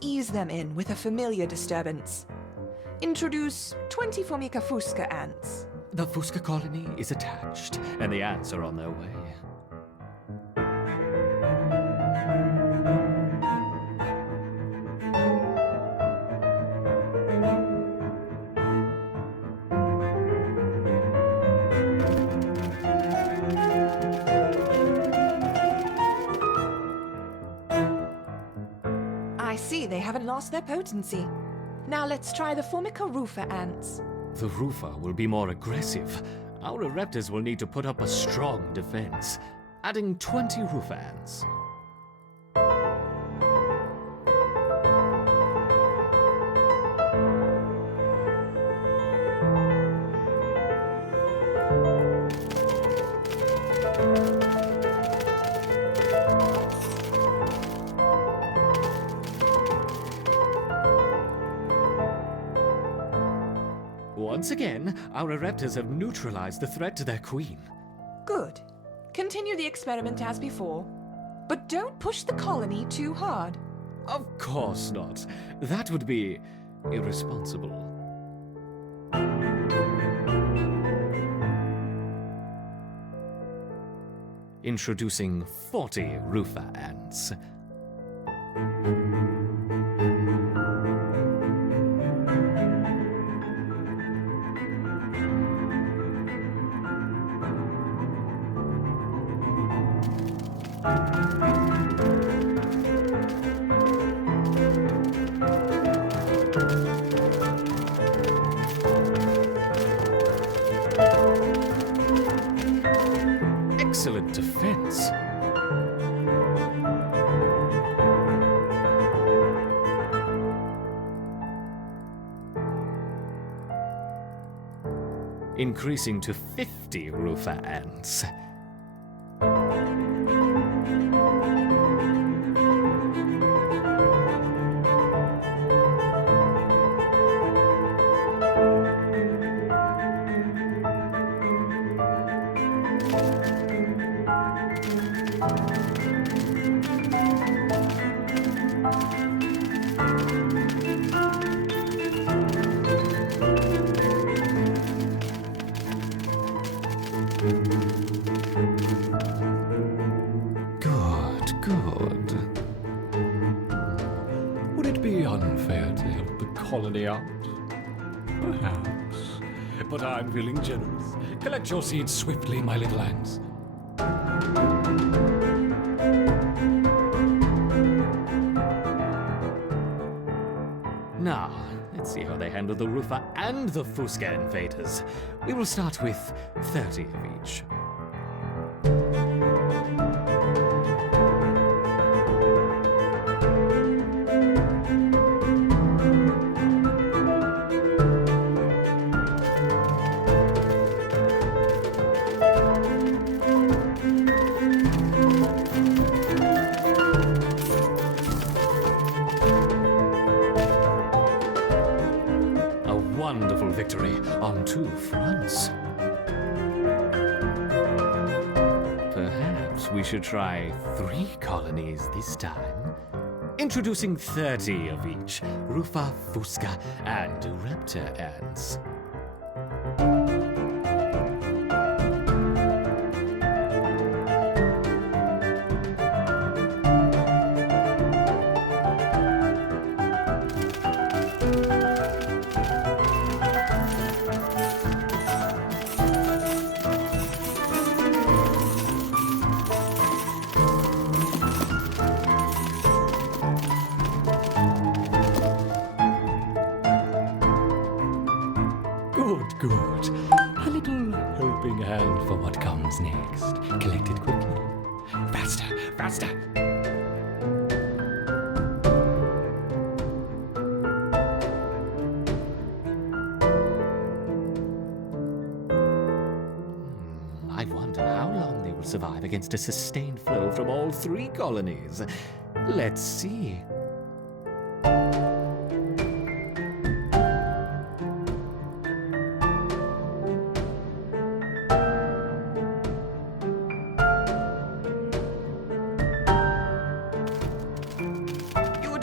ease them in with a familiar disturbance. Introduce 20 Formica fusca ants. The Fusca colony is attached, and the ants are on their way. I see they haven't lost their potency. Now let's try the Formica rufa ants. The Rufa will be more aggressive. Our Ereptors will need to put up a strong defense. Adding 20 Rufa ants. Once again, our Ereptors have neutralized the threat to their queen. Good. Continue the experiment as before, but don't push the colony too hard. Of course not. That would be irresponsible. Introducing 40 Rufa ants. Excellent defense. Increasing to 50 Rufa ants. Good. Would it be unfair to help the colony out? Perhaps. But I'm feeling generous. Collect your seeds swiftly, my little ants. Now, let's see how they handle the Rufa and the Fusca invaders. We will start with 30 of each. Wonderful victory on two fronts. Perhaps we should try 3 colonies this time. Introducing 30 of each, Rufa, Fusca, and Ereptor ants. Good. A little helping hand for what comes next. Collect it quickly. Faster. I wonder how long they will survive against a sustained flow from all 3 colonies. Let's see.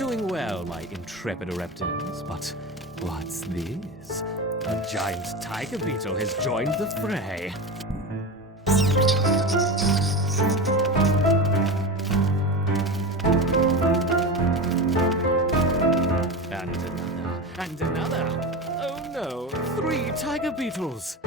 Well, well, my intrepid Reptors, but what's this? A giant tiger beetle has joined the fray. And another. Oh no, 3 tiger beetles.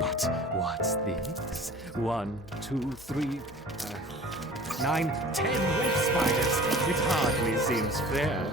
But what's this? 1, 2, 3, 9, 10 wolf spiders. It hardly seems fair.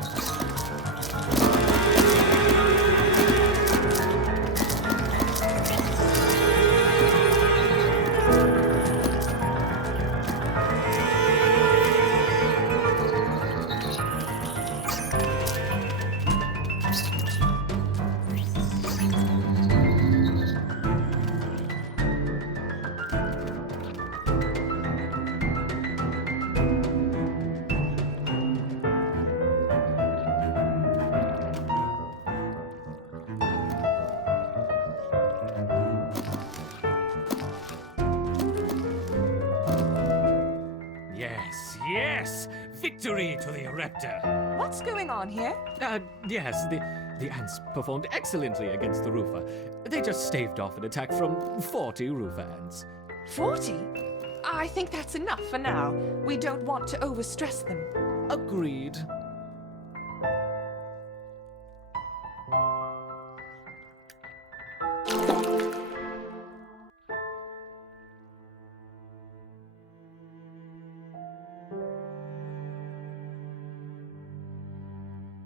Yes! Victory to the Raptor! What's going on here? Yes, the ants performed excellently against the roofer. They just staved off an attack from 40 roofer ants. 40? I think that's enough for now. We don't want to overstress them. Agreed.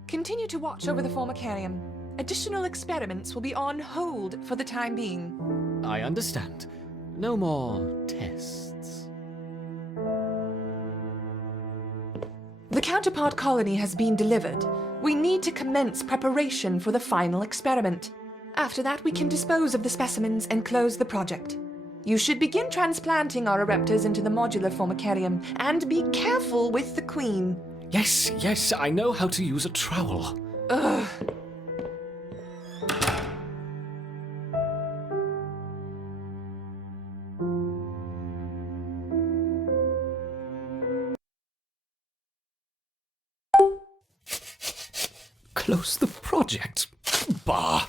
Continue to watch over the formicarium. Additional experiments will be on hold for the time being. I understand. No more tests. The counterpart colony has been delivered. We need to commence preparation for the final experiment. After that, we can dispose of the specimens and close the project. You should begin transplanting our Ereptors into the modular formicarium, and be careful with the queen. Yes, I know how to use a trowel. Ugh. Close the project? Bah!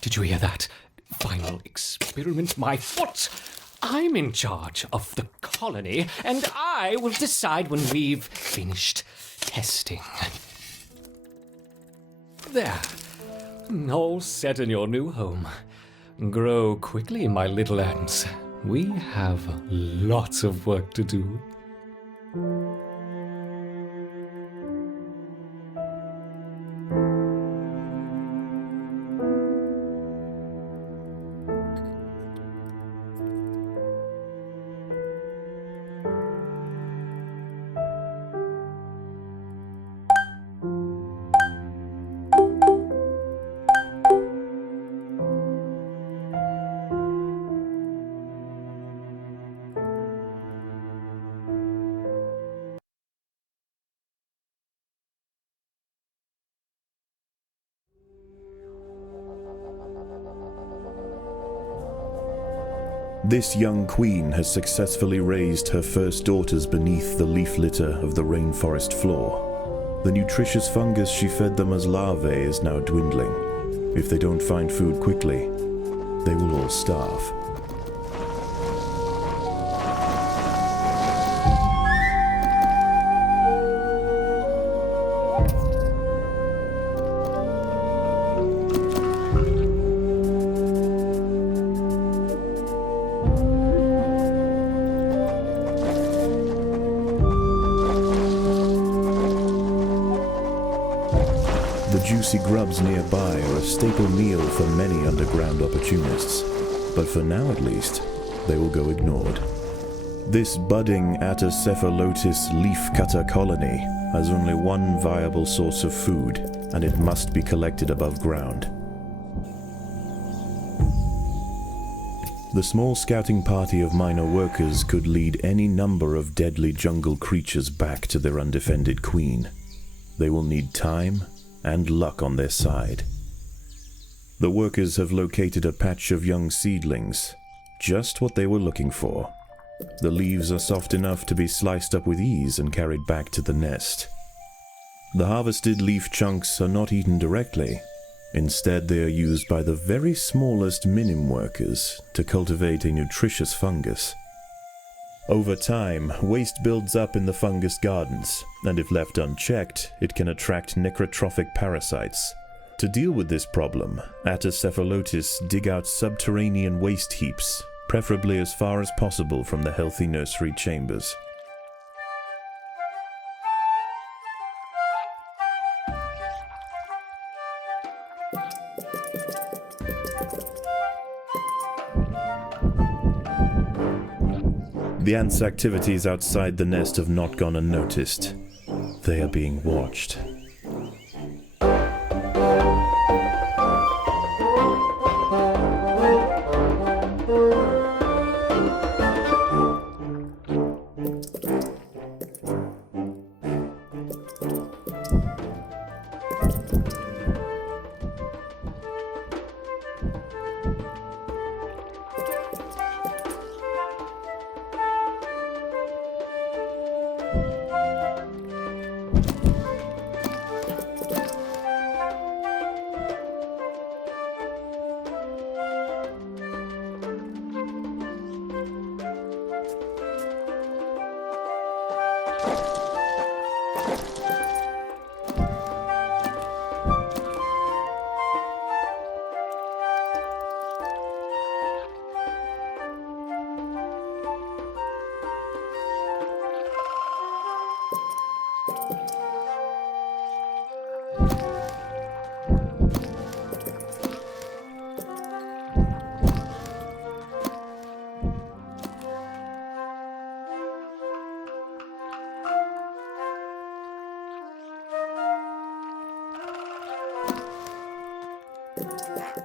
Did you hear that? Final experiment, my foot! I'm in charge of the colony, and I will decide when we've finished testing. There. All set in your new home. Grow quickly, my little ants. We have lots of work to do. This young queen has successfully raised her first daughters beneath the leaf litter of the rainforest floor. The nutritious fungus she fed them as larvae is now dwindling. If they don't find food quickly, they will all starve. The juicy grubs nearby are a staple meal for many underground opportunists, but for now at least, they will go ignored. This budding Atacephalotus leafcutter colony has only one viable source of food, and it must be collected above ground. The small scouting party of minor workers could lead any number of deadly jungle creatures back to their undefended queen. They will need time and luck on their side. The workers have located a patch of young seedlings, just what they were looking for. The leaves are soft enough to be sliced up with ease and carried back to the nest. The harvested leaf chunks are not eaten directly. Instead, they are used by the very smallest minim workers to cultivate a nutritious fungus. Over time, waste builds up in the fungus gardens, and if left unchecked, it can attract necrotrophic parasites. To deal with this problem, Atacephalotus dig out subterranean waste heaps, preferably as far as possible from the healthy nursery chambers. The ants' activities outside the nest have not gone unnoticed. They are being watched.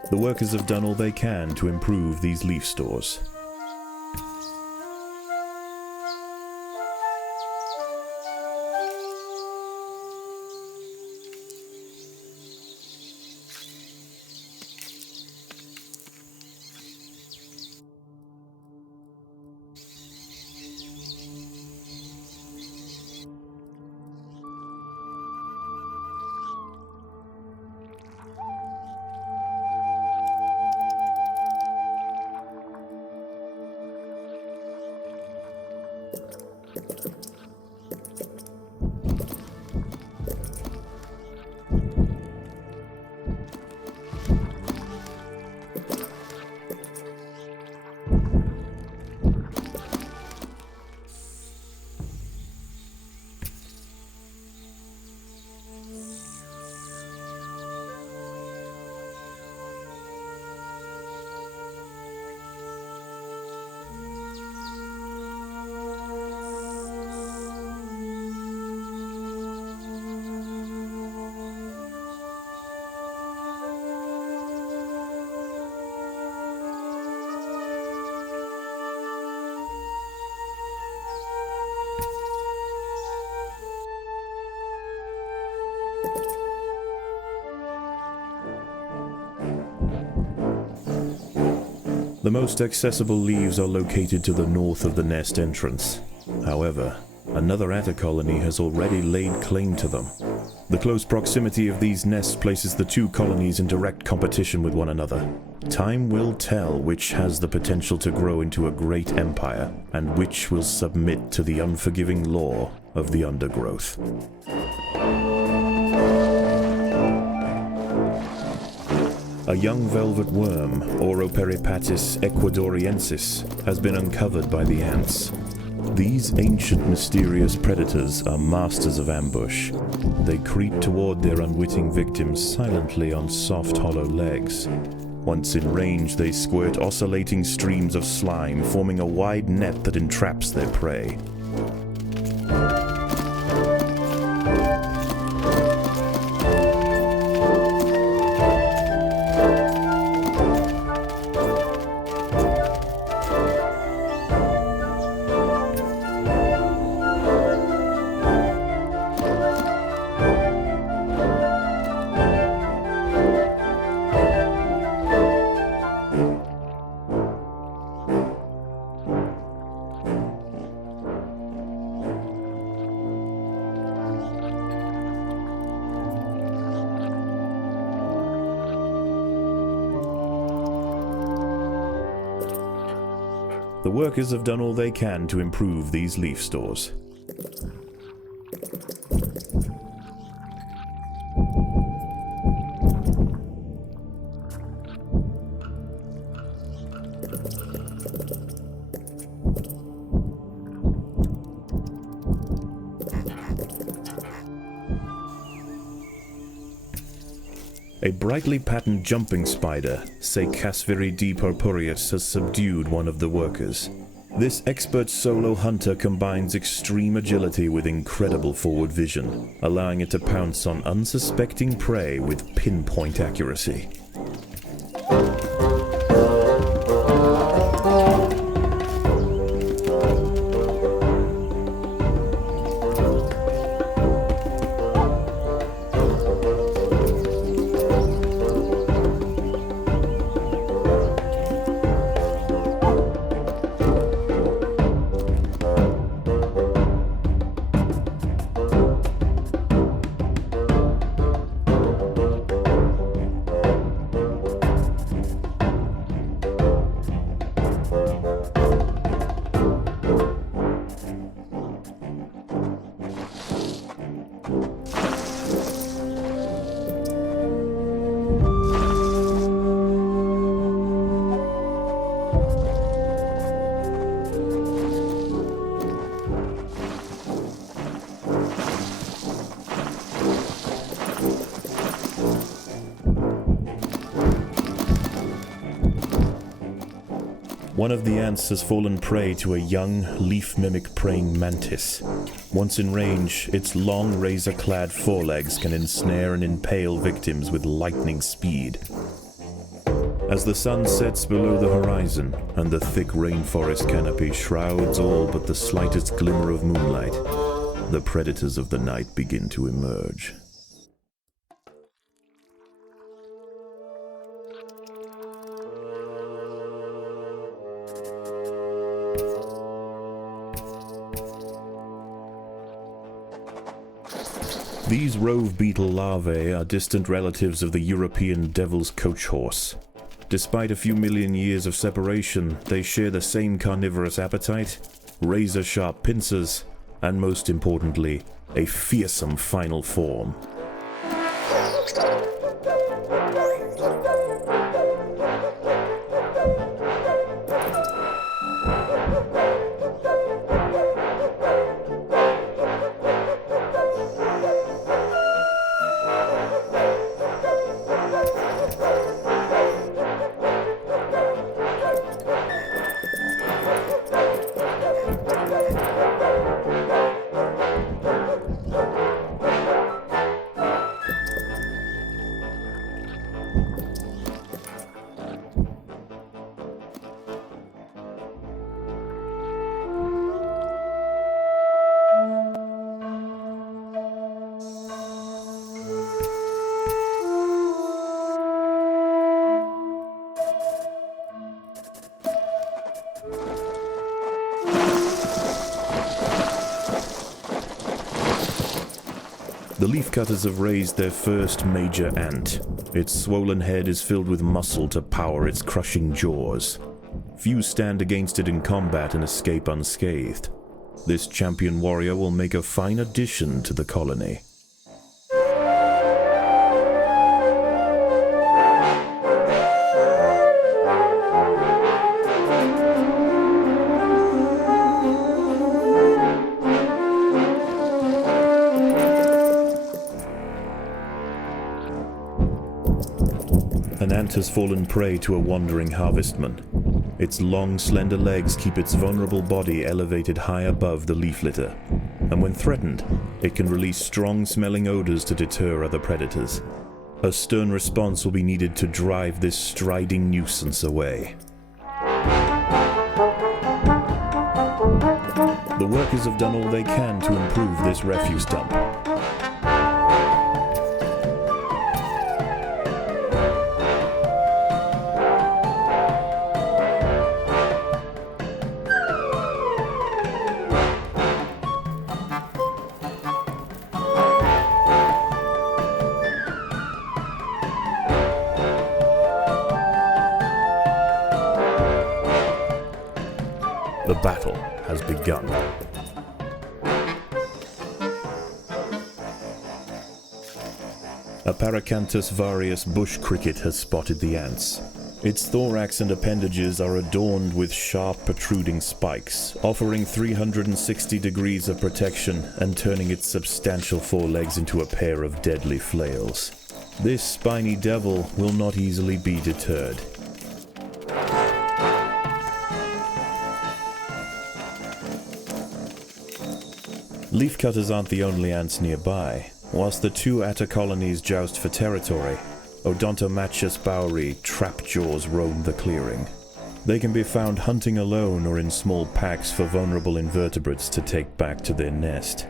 The workers have done all they can to improve these leaf stores. The most accessible leaves are located to the north of the nest entrance. However, another atta colony has already laid claim to them. The close proximity of these nests places the two colonies in direct competition with one another. Time will tell which has the potential to grow into a great empire, and which will submit to the unforgiving law of the undergrowth. A young velvet worm, Oroperipatis ecuadoriensis, has been uncovered by the ants. These ancient mysterious predators are masters of ambush. They creep toward their unwitting victims silently on soft, hollow legs. Once in range, they squirt oscillating streams of slime, forming a wide net that entraps their prey. The workers have done all they can to improve these leaf stores. A brightly patterned jumping spider, Secasviridae purpureus, has subdued one of the workers. This expert solo hunter combines extreme agility with incredible forward vision, allowing it to pounce on unsuspecting prey with pinpoint accuracy. One of the ants has fallen prey to a young, leaf-mimic praying mantis. Once in range, its long, razor-clad forelegs can ensnare and impale victims with lightning speed. As the sun sets below the horizon, and the thick rainforest canopy shrouds all but the slightest glimmer of moonlight, the predators of the night begin to emerge. These rove beetle larvae are distant relatives of the European devil's coach horse. Despite a few million years of separation, they share the same carnivorous appetite, razor-sharp pincers, and most importantly, a fearsome final form. The leafcutters have raised their first major ant. Its swollen head is filled with muscle to power its crushing jaws. Few stand against it in combat and escape unscathed. This champion warrior will make a fine addition to the colony. An ant has fallen prey to a wandering harvestman. Its long, slender legs keep its vulnerable body elevated high above the leaf litter, and when threatened, it can release strong-smelling odors to deter other predators. A stern response will be needed to drive this striding nuisance away. The workers have done all they can to improve this refuse dump. The battle has begun. A Paracanthus varius bush cricket has spotted the ants. Its thorax and appendages are adorned with sharp protruding spikes, offering 360 degrees of protection and turning its substantial forelegs into a pair of deadly flails. This spiny devil will not easily be deterred. Leafcutters aren't the only ants nearby. Whilst the two atta colonies joust for territory, Odontomachus bauri trapjaws roam the clearing. They can be found hunting alone or in small packs for vulnerable invertebrates to take back to their nest.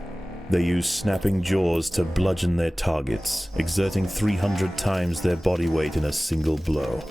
They use snapping jaws to bludgeon their targets, exerting 300 times their body weight in a single blow.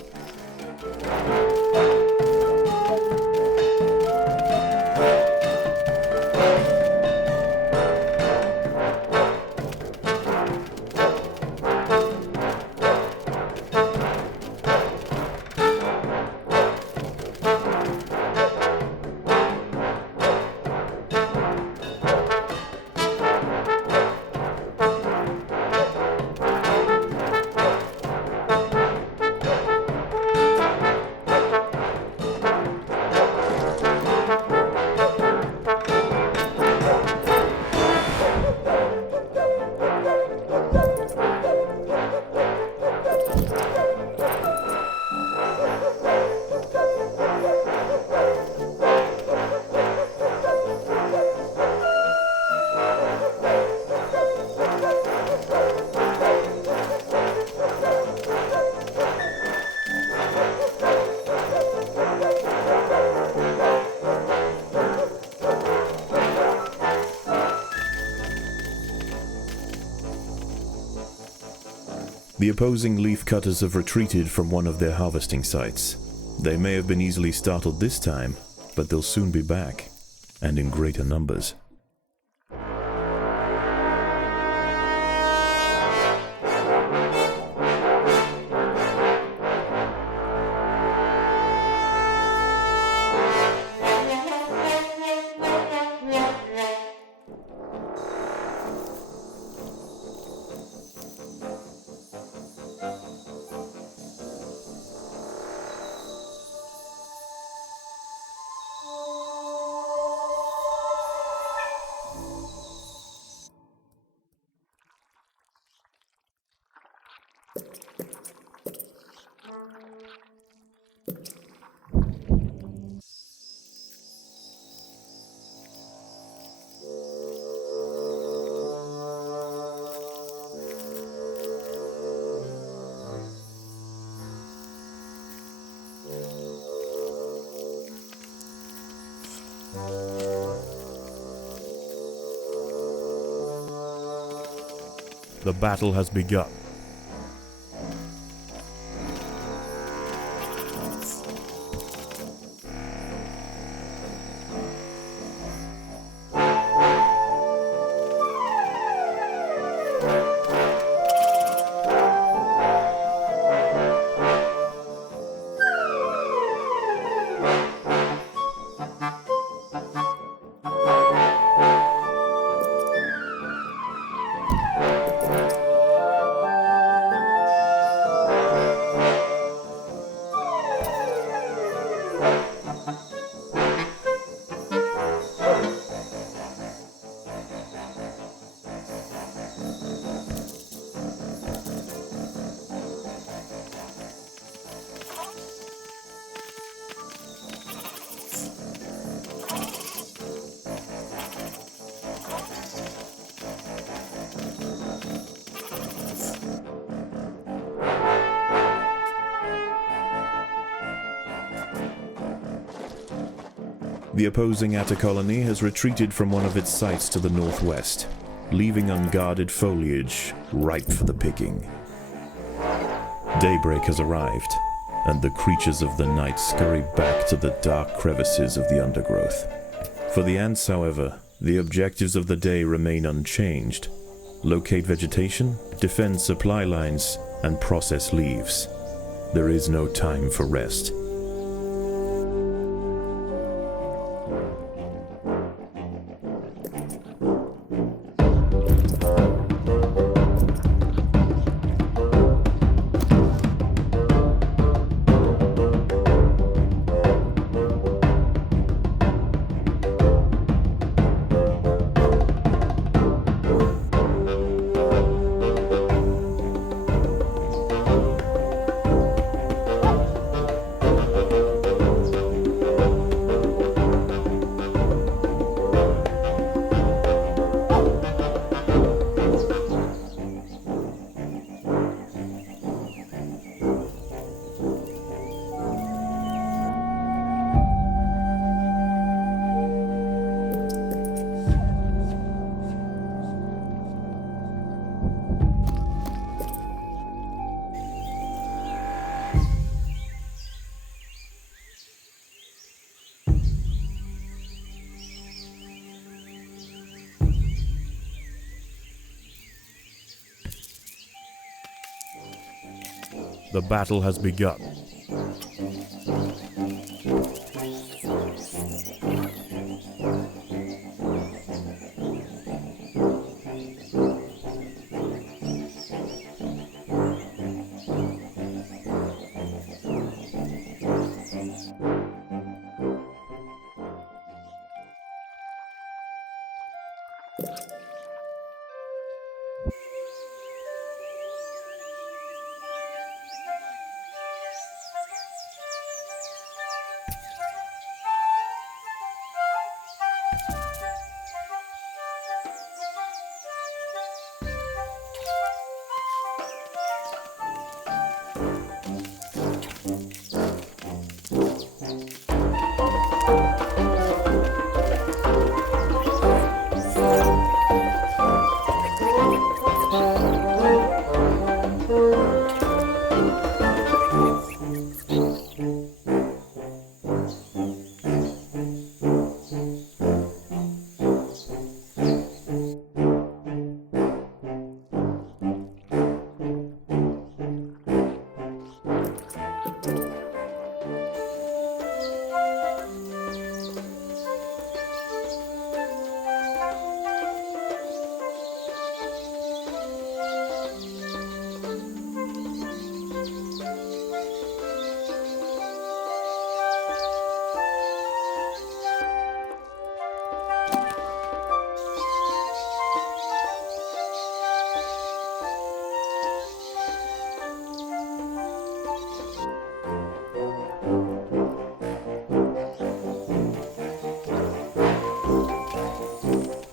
The opposing leafcutters have retreated from one of their harvesting sites. They may have been easily startled this time, but they'll soon be back, and in greater numbers. The battle has begun. The opposing Atta colony has retreated from one of its sites to the northwest, leaving unguarded foliage ripe for the picking. Daybreak has arrived, and the creatures of the night scurry back to the dark crevices of the undergrowth. For the ants, however, the objectives of the day remain unchanged. Locate vegetation, defend supply lines, and process leaves. There is no time for rest. The battle has begun.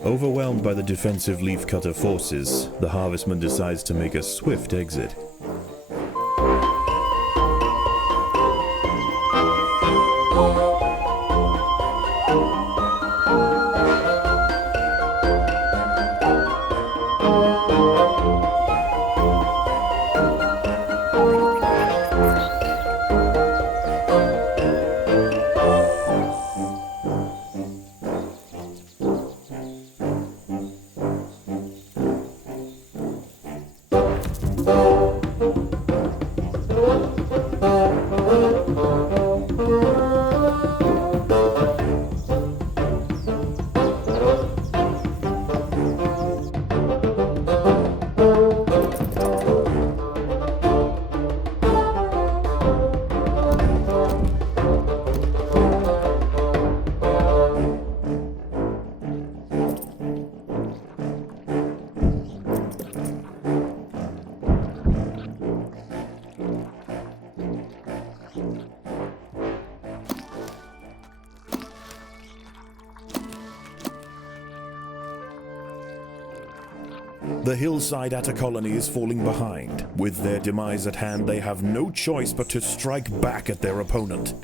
Overwhelmed by the defensive leafcutter forces, the harvestman decides to make a swift exit. The hillside Atta colony is falling behind. With their demise at hand, they have no choice but to strike back at their opponent.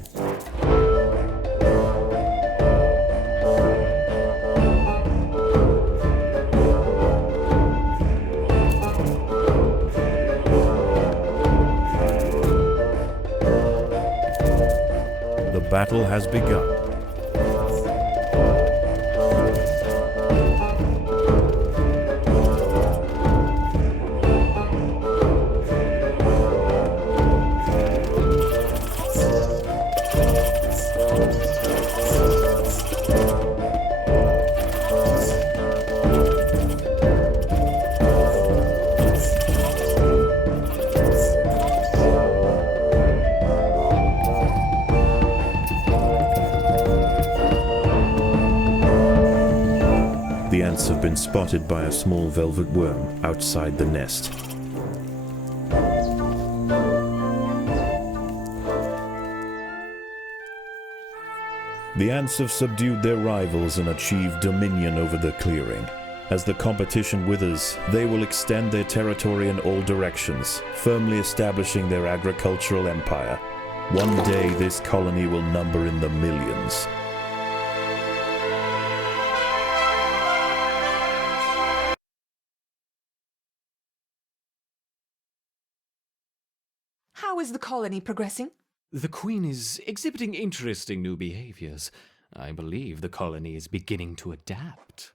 battle has begun. The ants have been spotted by a small velvet worm outside the nest. The ants have subdued their rivals and achieved dominion over the clearing. As the competition withers, they will extend their territory in all directions, firmly establishing their agricultural empire. One day this colony will number in the millions. How is the colony progressing? The Queen is exhibiting interesting new behaviors. I believe the colony is beginning to adapt.